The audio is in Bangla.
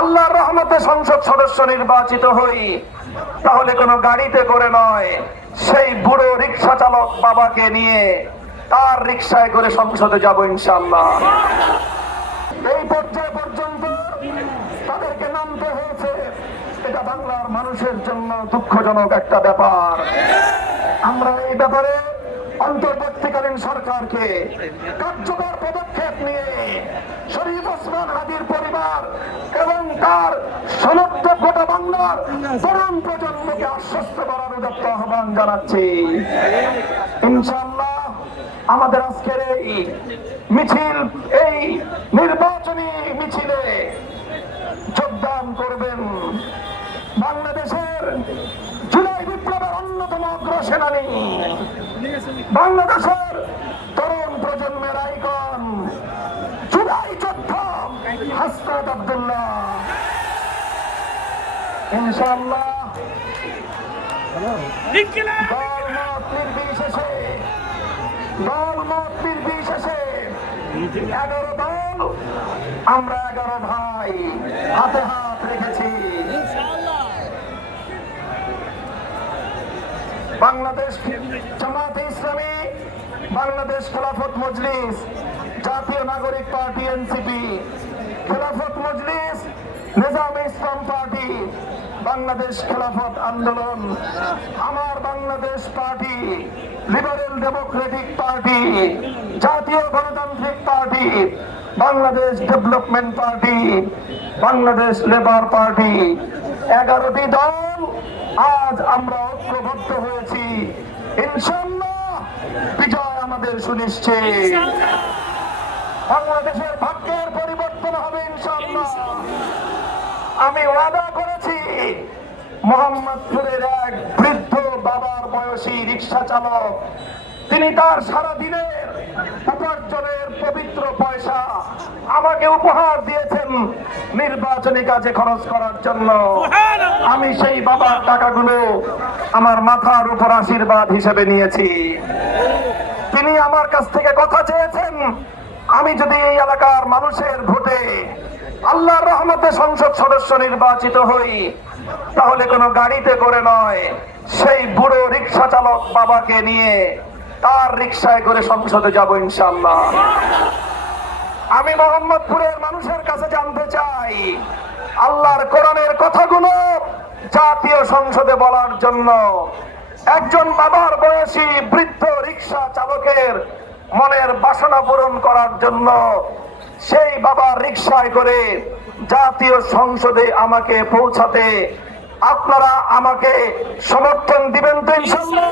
আল্লাহর রহমতে সংসদ সদস্য নির্বাচিত হই, তাহলে কোনো গাড়িতে করে নয়, সেই বুড়ো রিক্সা চালক বাবাকে নিয়ে তার রিক্সায় করে সংসদে যাব ইনশাআল্লাহ। এই পর্যায় পর্যন্ত তাদেরকে নামতে হয়েছে, এটা বাংলার মানুষের জন্য দুঃখজনক একটা ব্যাপার। আমরা এই ব্যাপারে অন্তর্বর্তীকালীন সরকারকে কার্যকর পদক্ষেপ নিয়ে শরীফ ওসমান হাদির পরিবার এবং তার সমস্ত গোটা বাংলার তরুণ প্রজন্মকে আশ্বস্ত করার উদাত্ত আহ্বান জানাচ্ছি। ইনশাআল্লাহ আমাদের আজকের এই মিছিল, এই নির্বাচনী মিছিলে যোগদান করবেন বাংলাদেশের জুলাই বিপ্লবের অন্যতম অগ্রসেনানী, বাংলাদেশের তরুণ প্রজন্মের আইকন, জুলাই যোদ্ধা হাসনাত আব্দুল্লাহ। ইনশাআল্লাহ দলমত নির্বিশেষে 11 দল, আমরা 11 ভাই হাতে হাত রেখেছি। বাংলাদেশ জামাতে ইসলামী, বাংলাদেশ খেলাফত মজলিস, জাতীয় নাগরিক পার্টি এনসিপি, খেলাফত মজলিস, নিজামে ইসলাম পার্টি, বাংলাদেশ খেলাফত আন্দোলন, আমার Bangladesh party, liberal democratic party, জাতীয় গণতান্ত্রিক পার্টি, Bangladesh development party, Bangladesh labour party, 11টি দল আজ আমরা ঐক্যবদ্ধ হয়েছি। ইনশাআল্লাহ বিজয় আমাদের সুনিশ্চিত। বাংলাদেশের ভাগ্যের পরিবর্তন হবে ইনশাআল্লাহ। আমি ওয়াদা করেছি, মোহাম্মদপুরের এক বৃদ্ধ বাবার বয়সী রিক্সা চালক, তিনি তার সারাদিনের উপার্জনের পবিত্র পয়সা আমাকে উপহার দিয়েছেন নির্বাচনী কাজে খরচ করার জন্য। আমি সেই বাবার টাকাগুলো আমার মাথার উপর আশীর্বাদ হিসেবে নিয়েছি। তিনি আমার কাছ থেকে কথা চেয়েছেন, আমি যদি এই এলাকার মানুষের ভোটে আল্লাহর রহমতে সংসদ সদস্য নির্বাচিত হই, তাহলে কোনো গাড়িতে করে নয়, সেই বুড়ো রিক্সা চালক বাবাকে নিয়ে তার রিক্সায় করে সংসদে যাব ইনশাআল্লাহ। আমি মোহাম্মদপুরের মানুষের কাছে জানতে চাই, আল্লাহর কোরআনের কথাগুলো জাতীয় সংসদে বলার জন্য একজন বাবার বয়সী বৃদ্ধ রিক্সা চালকের মনের বাসনা পূরণ করার জন্য সেই বাবার রিক্সায় করে জাতীয় সংসদে আমাকে পৌঁছাতে আপনারা আমাকে সমর্থন দিবেন তো ইনশাআল্লাহ?